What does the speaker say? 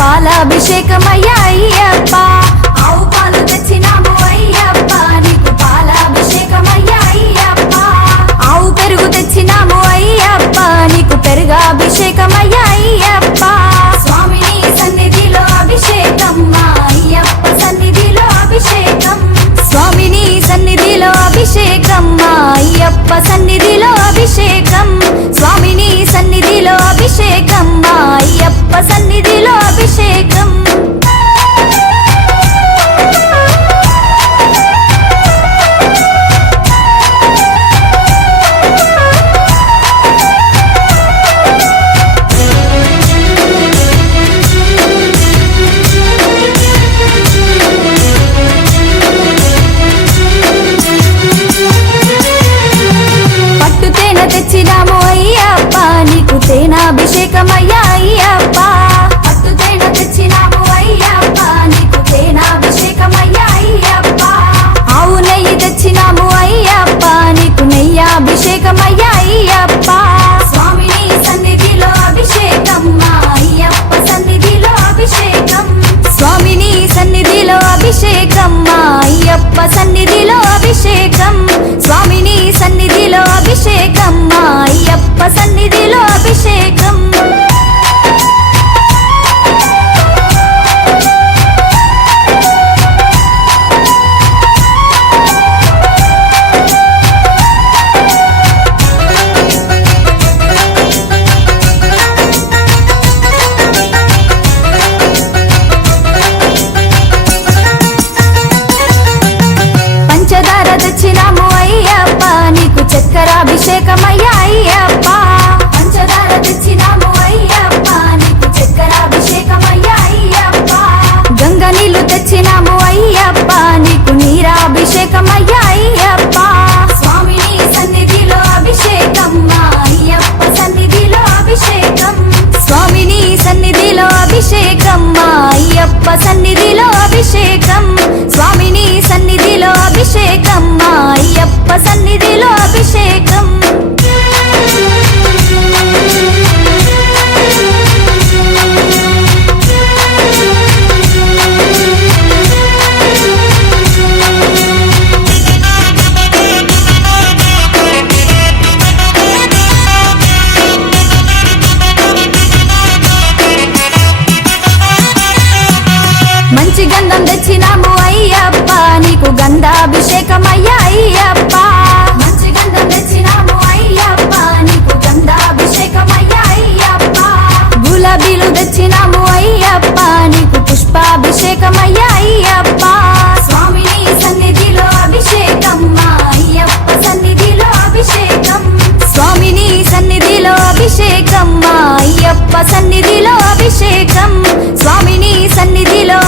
పాలాభిషేకమయ్యా అయ్యప్ప ఆవు పాలు తెచ్చినాము అయ్యప్ప నీకు పాలాభిషేకమయ్యా అయ్యప్ప ఆవు పెరుగు తెచ్చినాము అయ్యప్ప నీకు పెరుగాభిషేకమయ్యా అయ్యప్ప స్వామిని సన్నిధిలో అభిషేకం మా అయ్యప్ప సన్నిధిలో అభిషేకం స్వామిని సన్నిధిలో అభిషేకం మా అయ్యప్ప సన్నిధిలో అభిషేకం స్వామిని సన్నిధిలో అభిషేకం మా అయ్యప్ప సన్నిధిలో అభిషేకం తెచ్చినాము అయ్యప్ప నీకు తేనాభిషేకమయ్యా అయ్యప్ప పట్టు తేన తెచ్చినాము అయ్యప్ప నీకు తేనాభిషేకమయ్యా అయ్యప్ప ఆవు నెయ్యి తెచ్చినాము అయ్యప్ప నీకు నెయ్యాభిషేకమయ్యా అయ్యప్ప స్వామిని సన్నిధిలో అభిషేకం మా అయ్యప్ప సన్నిధిలో అభిషేకం స్వామిని సన్నిధిలో అభిషేకం మా అయ్యప్ప సన్నిధిలో అభిషేకం స్వామిని సన్నిధిలో అభిషేకం మా అయ్యప్ప సన్నిధిలో అభిషేకం పంచదార తెచ్చినాము అయ్యప్ప నీకు చక్కెరాభిషేకమయ్యా అయ్యప్ప పంచదార తెచ్చినాము అయ్యప్ప నీకు చక్కెరాభిషేకమయ్యా అయ్యప్ప గంగ నీళ్లు తెచ్చినాము అయ్యప్ప నీకు నీరాభిషేకమయ్యా అయ్యప్ప స్వామిని సన్నిధిలో అభిషేకం మా అయ్యప్ప సన్నిధిలో అభిషేకం స్వామిని సన్నిధిలో అభిషేకం మా అయ్యప్ప సన్నిధిలో అభిషేకం స్వామిని సన్నిధిలో అభిషేకం మా అయ్యప్ప సన్నిధిలో అభిషేకం మంచి గంధం తెచ్చినాము అయ్యప్ప నీకు గంధాభిషేకమయ్యా అయ్యప్ప మంచి గంధం తెచ్చినాము అయ్యప్ప నీకు గంధాభిషేకమయ్యా అయ్యప్ప గులాబీలు తెచ్చినాము అయ్యప్ప నీకు పుష్పాభిషేకమయ్యా అయ్యప్ప స్వామిని సన్నిధిలో అభిషేకం మా అయ్యప్ప సన్నిధిలో అభిషేకం స్వామిని సన్నిధిలో అభిషేకం మా అయ్యప్ప సన్నిధిలో అభిషేకం స్వామిని సన్నిధిలో